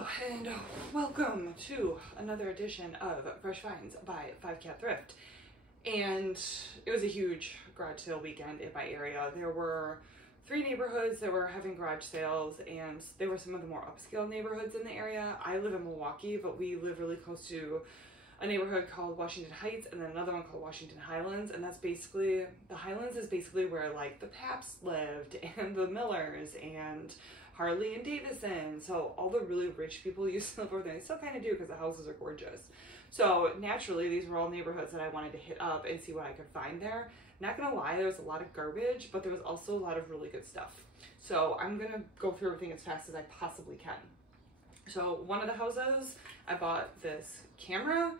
Hello and welcome to another edition of Fresh Finds by 5 Cat Thrift. And it was a huge garage sale weekend in my area. There were 3 neighborhoods that were having garage sales, and they were some of the more upscale neighborhoods in the area. I live in Milwaukee, but we live really close to a neighborhood called Washington Heights and then another one called Washington Highlands, and that's basically, the Highlands is basically where like the Paps lived and the Millers and Harley and Davison. So all the really rich people used to live over there. They still kind of do because the houses are gorgeous. So naturally, these were all neighborhoods that I wanted to hit up and see what I could find there. Not gonna lie, there was a lot of garbage, but there was also a lot of really good stuff. So I'm gonna go through everything as fast as I possibly can. So one of the houses, I bought this camera,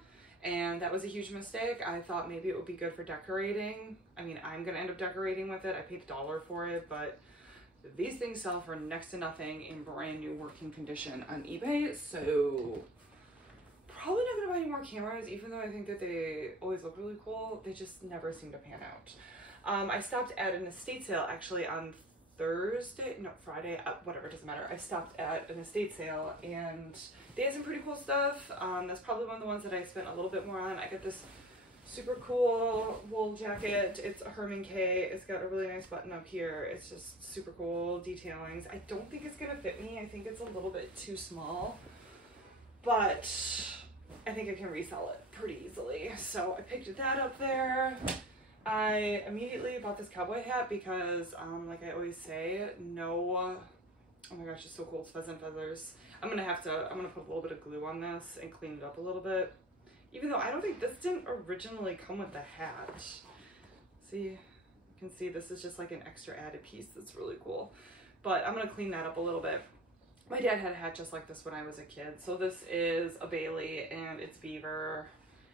and that was a huge mistake. I thought maybe it would be good for decorating. I mean, I'm gonna end up decorating with it. I paid $1 for it, but these things sell for next to nothing in brand new working condition on eBay. So probably not gonna buy any more cameras, even though I think that they always look really cool. They just never seem to pan out. I stopped at an estate sale actually on Friday, whatever, it doesn't matter. I stopped at an estate sale and they had some pretty cool stuff. That's probably one of the ones that I spent a little bit more on. I got this super cool wool jacket. It's a Herman K. It's got a really nice button up here. It's just super cool detailings. I don't think it's gonna fit me. I think it's a little bit too small, but I think I can resell it pretty easily. So I picked that up there. I immediately bought this cowboy hat because, like I always say, oh my gosh, it's so cool, it's pheasant feathers. I'm gonna put a little bit of glue on this and clean it up a little bit. Even though I don't think this didn't originally come with the hat. See, you can see this is just like an extra added piece that's really cool. But I'm gonna clean that up a little bit. My dad had a hat just like this when I was a kid. So this is a Bailey and it's beaver.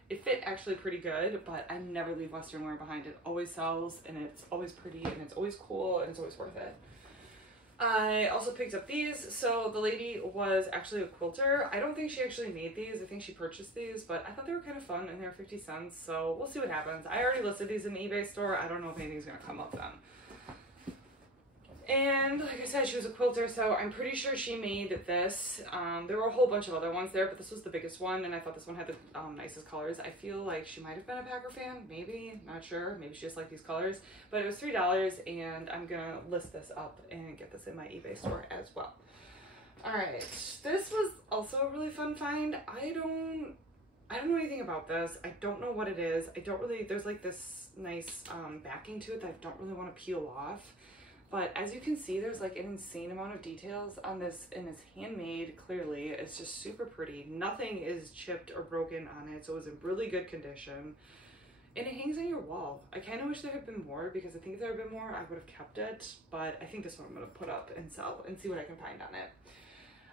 It fit actually pretty good, but I never leave Western wear behind. It always sells and it's always pretty and it's always cool and it's always worth it. I also picked up these. So the lady was actually a quilter. I don't think she actually made these. I think she purchased these, but I thought they were kind of fun and they were 50 cents. So we'll see what happens. I already listed these in the eBay store. I don't know if anything's gonna come of them. And like I said, she was a quilter, so I'm pretty sure she made this. There were a whole bunch of other ones there, but this was the biggest one, and I thought this one had the nicest colors. I feel like she might have been a Packer fan, maybe, not sure. Maybe she just liked these colors, but it was $3, and I'm gonna list this up and get this in my eBay store as well. All right, this was also a really fun find. I don't know anything about this. I don't know what it is. There's like this nice backing to it that I don't really want to peel off. But as you can see, there's like an insane amount of details on this, and it's handmade, clearly. It's just super pretty. Nothing is chipped or broken on it, so it's in really good condition. And it hangs on your wall. I kind of wish there had been more, because I think if there had been more, I would have kept it. But I think this one I'm going to put up and sell and see what I can find on it.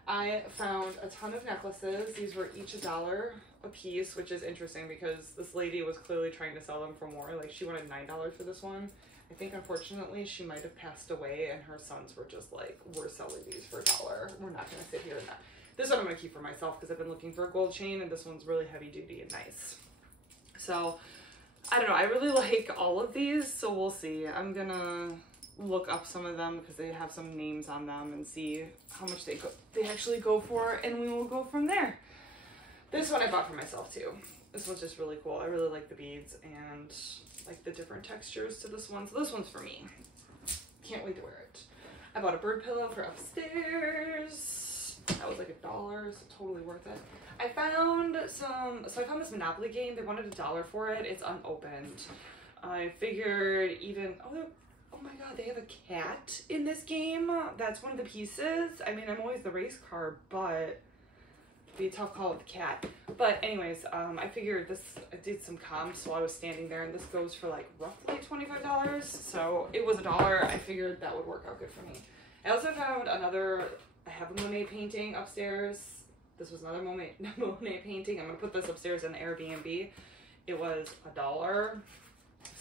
I found a ton of necklaces. These were each $1 a piece, which is interesting because this lady was clearly trying to sell them for more. Like, she wanted $9 for this one. I think unfortunately she might have passed away and her sons were just like, we're selling these for $1. We're not gonna sit here and that. This one I'm gonna keep for myself because I've been looking for a gold chain, and this one's really heavy duty and nice. So I don't know, I really like all of these, so we'll see. I'm gonna look up some of them because they have some names on them and see how much they actually go for, and we will go from there. This one I bought for myself too. This one's just really cool. I really like the beads and like the different textures to this one. So this one's for me. Can't wait to wear it. I bought a bird pillow for upstairs. That was like $1, so totally worth it. I found this Monopoly game. They wanted $1 for it. It's unopened. I figured oh my god, they have a cat in this game. That's one of the pieces. I mean, I'm always the race car, but be a tough call with the cat. But anyways, I figured I did some comps while I was standing there, and this goes for like roughly $25. So it was $1. I figured that would work out good for me. I also found I have a Monet painting upstairs. This was another Monet painting. I'm gonna put this upstairs in the Airbnb. It was $1.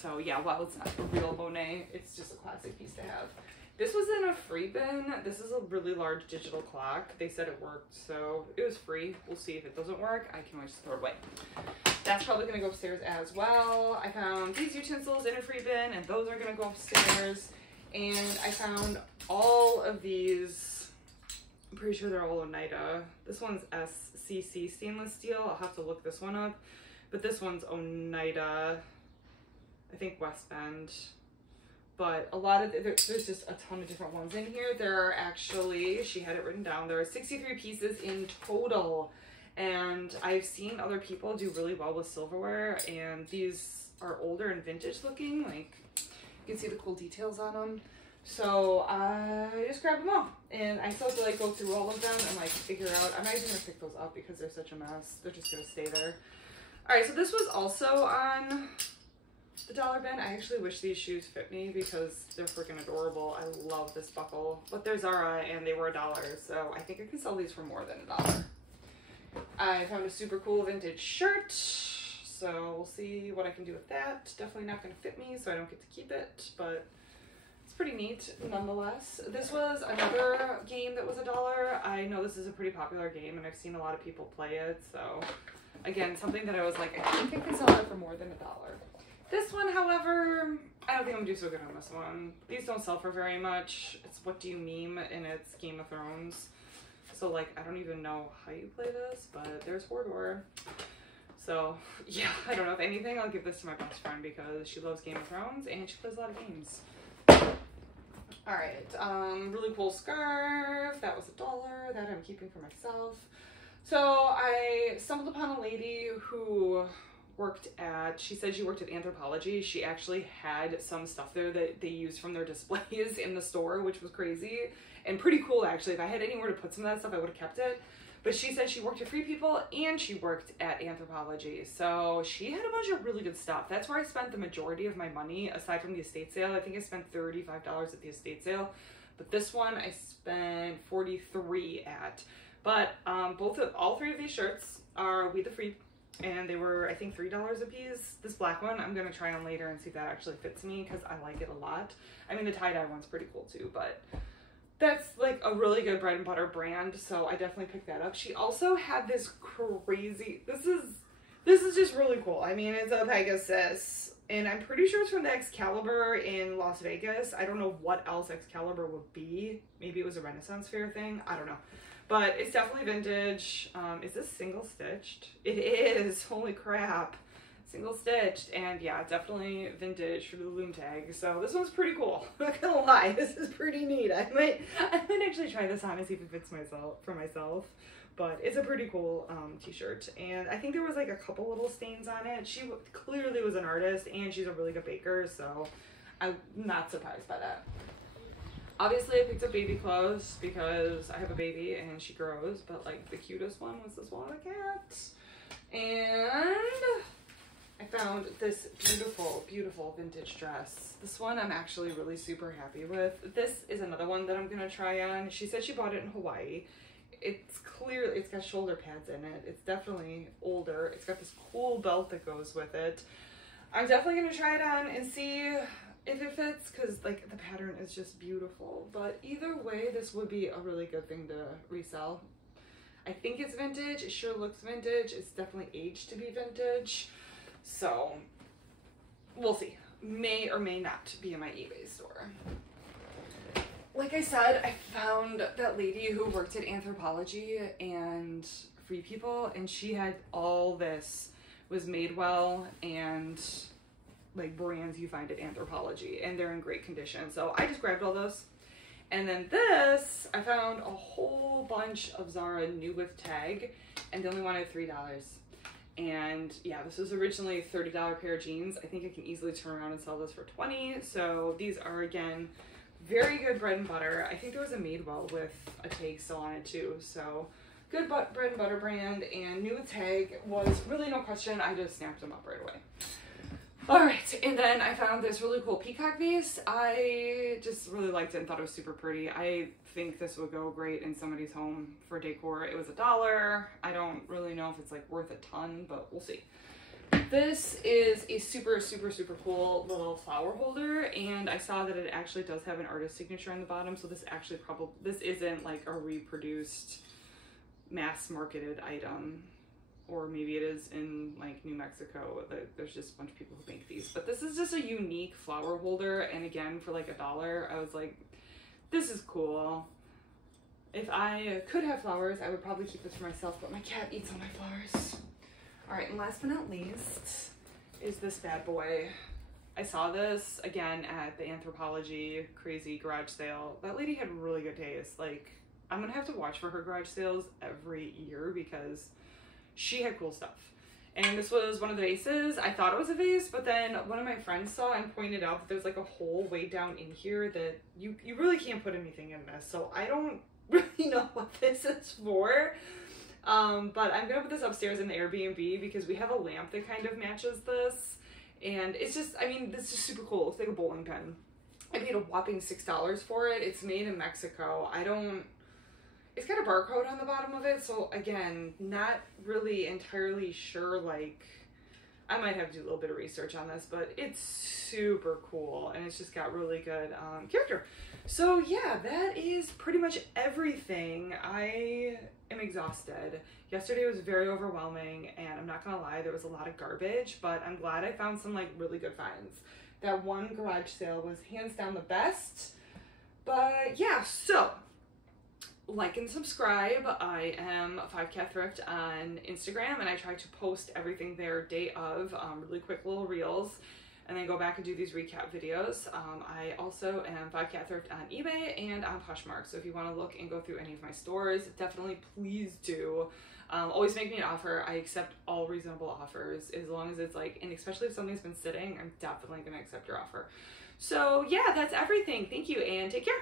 So yeah, while it's not a real Monet, it's just a classic piece to have. This was in a free bin. This is a really large digital clock. They said it worked, so it was free. We'll see if it doesn't work. I can always just throw it away. That's probably gonna go upstairs as well. I found these utensils in a free bin, and those are gonna go upstairs. And I found all of these I'm pretty sure they're all Oneida. This one's SCC stainless steel. I'll have to look this one up. But this one's Oneida, I think West Bend. But a lot of, there's just a ton of different ones in here. There are actually, she had it written down, there are 63 pieces in total. And I've seen other people do really well with silverware, and these are older and vintage looking. Like, you can see the cool details on them. So I just grabbed them all, and I still have to like go through all of them and like figure out. I'm not even gonna pick those up because they're such a mess. They're just gonna stay there. All right, so this was also on the dollar bin. I actually wish these shoes fit me because they're freaking adorable. I love this buckle, but they're Zara and they were $1, so I think I can sell these for more than $1. I found a super cool vintage shirt, so we'll see what I can do with that. Definitely not gonna fit me, so I don't get to keep it, but it's pretty neat nonetheless. This was another game that was $1. I know this is a pretty popular game and I've seen a lot of people play it. So again, something that I was like, I think I can sell it for more than $1. This one, however, I don't think I'm gonna do so good on this one. These don't sell for very much. It's What Do You Meme and it's Game of Thrones. So like, I don't even know how you play this, but there's Hordor. So yeah, I don't know. If anything, I'll give this to my best friend because she loves Game of Thrones and she plays a lot of games. All right, really cool scarf. That was $1 that I'm keeping for myself. So I stumbled upon a lady who worked at, she said she worked at Anthropologie. She actually had some stuff there that they used from their displays in the store, which was crazy and pretty cool actually. If I had anywhere to put some of that stuff, I would have kept it. But she said she worked at Free People and she worked at Anthropologie. So she had a bunch of really good stuff. That's where I spent the majority of my money, aside from the estate sale. I think I spent $35 at the estate sale. But this one I spent $43 at. But all three of these shirts are We the Free. And they were, I think, $3 a piece. This black one I'm going to try on later and see if that actually fits me because I like it a lot. I mean, the tie-dye one's pretty cool too, but that's like a really good bread and butter brand, so I definitely picked that up. She also had this crazy, this is just really cool. I mean, it's a Pegasus, and I'm pretty sure it's from the Excalibur in Las Vegas. I don't know what else Excalibur would be. Maybe it was a Renaissance Fair thing. I don't know. But it's definitely vintage. Is this single stitched? It is. Holy crap. Single stitched, and yeah, definitely vintage for the loom tag. So this one's pretty cool. I'm not gonna lie, this is pretty neat. I might actually try this on and see if it fits for myself. But it's a pretty cool t-shirt, and I think there was like a couple little stains on it. She clearly was an artist, and she's a really good baker, so I'm not surprised by that. Obviously, I picked up baby clothes because I have a baby and she grows, but like the cutest one was this one, a cat. And I found this beautiful, beautiful vintage dress. This one I'm actually really super happy with. This is another one that I'm gonna try on. She said she bought it in Hawaii. It's clear, it's got shoulder pads in it. It's definitely older. It's got this cool belt that goes with it. I'm definitely gonna try it on and see if it fits, because like the pattern is just beautiful. But either way, this would be a really good thing to resell. I think it's vintage. It sure looks vintage. It's definitely aged to be vintage. So we'll see. May or may not be in my eBay store. Like I said, I found that lady who worked at Anthropologie and Free People, and she had all this. It was Madewell and like brands you find at Anthropologie, and they're in great condition. So I just grabbed all those. And then this, I found a whole bunch of Zara new with tag, and they only wanted $3. And yeah, this was originally a $30 pair of jeans. I think I can easily turn around and sell this for $20. So these are, again, very good bread and butter. I think there was a Madewell with a tag still on it too. So good bread and butter brand, and new with tag was really no question. I just snapped them up right away. All right, and then I found this really cool peacock vase. I just really liked it and thought it was super pretty. I think this would go great in somebody's home for decor. It was $1. I don't really know if it's like worth a ton, but we'll see. This is a super, super, super cool little flower holder, and I saw that it actually does have an artist signature on the bottom, so this actually this isn't like a reproduced mass marketed item. Or maybe it is in like New Mexico. There's just a bunch of people who make these. But this is just a unique flower holder. And again, for like $1, I was like, this is cool. If I could have flowers, I would probably keep this for myself, but my cat eats all my flowers. All right, and last but not least is this bad boy. I saw this again at the Anthropologie crazy garage sale. That lady had really good taste. Like, I'm gonna have to watch for her garage sales every year because she had cool stuff. And this was one of the vases. I thought it was a vase, but then one of my friends saw and pointed out that there's like a hole way down in here that you really can't put anything in this. So I don't really know what this is for. But I'm gonna put this upstairs in the Airbnb because we have a lamp that kind of matches this. And it's just, I mean, this is super cool. It's like a bowling pin. I paid a whopping $6 for it. It's made in Mexico. It's got a barcode on the bottom of it. So again, not really entirely sure, like, I might have to do a little bit of research on this, but it's super cool. And it's just got really good character. So yeah, that is pretty much everything. I am exhausted. Yesterday was very overwhelming, and I'm not gonna lie, there was a lot of garbage, but I'm glad I found some like really good finds. That one garage sale was hands down the best. But yeah, so like and subscribe. I am 5Cat Thrift on Instagram, and I try to post everything there day of, really quick little reels, and then go back and do these recap videos. I also am 5Cat Thrift on eBay and on Poshmark, so if you want to look and go through any of my stores, definitely please do. Always make me an offer. I accept all reasonable offers as long as it's like, and especially if something's been sitting, I'm definitely going to accept your offer. So yeah, that's everything. Thank you and take care.